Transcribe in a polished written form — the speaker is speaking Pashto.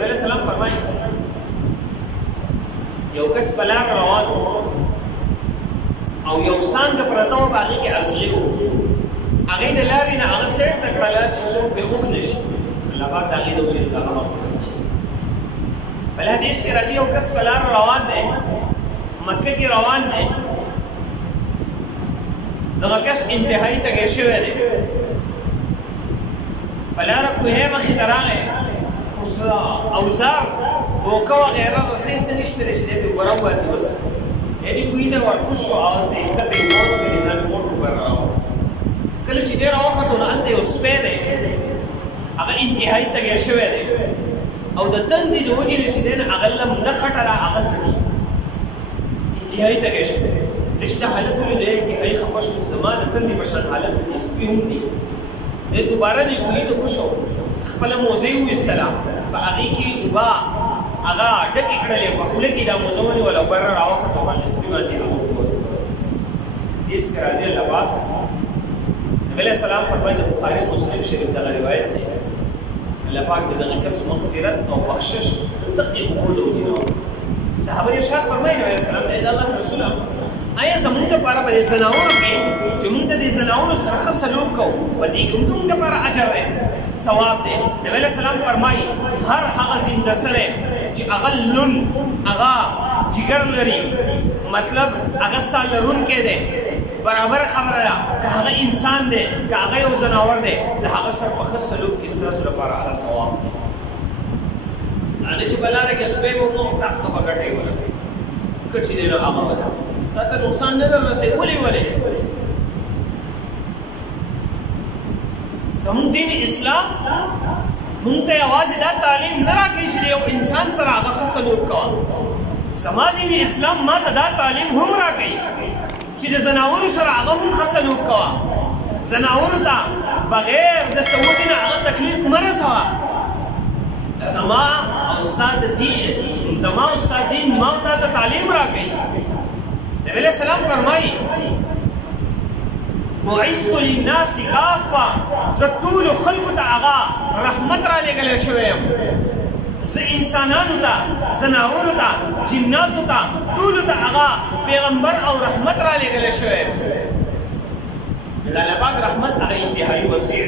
نبی علیہ السلام فرمایي یو کس په لار روان او یو څانګه پرته وه په هغې کې اصلي و هغې د لارې نه هغه سیټ ته کړله چې څوک پرې خوږ نه شي الله پاک د هغې د وجې د هغه مغفرت نیسي بل حدیث کې راځي یو کس په لار روان دی مکه کې روان دی دغه کس انتهایي تږی شوی دی په لاره کوهی مخې ته راغی خو اوزار بوکه وغیره رسۍ څه نشته دی چې دی پرې ګوره وباسي بس یعنې کوهي ته ورکوز شو او هلته یې ښکته یې پوز کړي ځان یې موټ بر راوړ کله چې ډېر راوختو نو هلته یو سپی دی هغه انتهایي تږی شوی دی او د تندې د وجې نه چې دی نه هغه لم نه خټله هغه څه دي انتهایي تږی شوی دی چې دا حالت ولې دی انتهایي خفه شو زما د تندې په شان حالت د سپي هم دی دی دوباره دې کوهي ته کوشو خپله موزه یې وایستله په هغې کې اوبه هغه ډکې کړلې په خوله کې دا موزه ونیوله بره راوختو باندې سپي باندې هغه وباسي حدیث کې راځي الله پاک نبی علیہ السلام فرمایي د بخاري مسلم شریف دغه روایت دی الله پاک د دغه کس مغفرت او بخشش دقیق اوبو د وجې نه صحابه ارشاد فرمایي نبی علیہ السلام د الله رسول آیا زمونږ دپاره به د ځناورو کې چې مونږ د دې ځناورو سره ښه سلوک کوو په دې کې هم زمونږ دپاره اجر دی ثواب دی نبی علیہ السلام فرمایي هر هغه زنده سری چې هغه لون هغه جګر لري مطلب هغه سا لرونکی دی برابر خبره ده که هغه انسان دی که هغه یو ځناور دی د هغه سره په ښه سلوک کې ستاسو لپاره هغه ثواب دی هغه چې په لاره کې سپی به مو ټاقته به ګټۍ ولګوي که چې دی نو هغه به تا ته نقصان نه در رسوي ولې زموږ دین اسلام مونږ ته یوازې دا تعلیم نه راکوي چې یو انسان سره هغه ښه سلوک کوه زما دین اسلام ما ته دا تعلیم هم راکوي چې د ځناورو سره هغه هم ښه سلوک کوه ځناورو ته بغیر د څه وجې نه هغه تکلیف مه رسوه زما او ستا دین ما تا ته تعلیم راکوي نبی علیہ السلام فرمائی بعثت للناس کافة زه ټولو خلکو ته هغه رحمت را لېږلی شوی یم زه انسانانو ته ځناورو ته جناتو ته ټولو ته هغه پیغمبر او رحمت را لېږلی شوی یم د الله پاک رحمت هغه انتهایي وسیع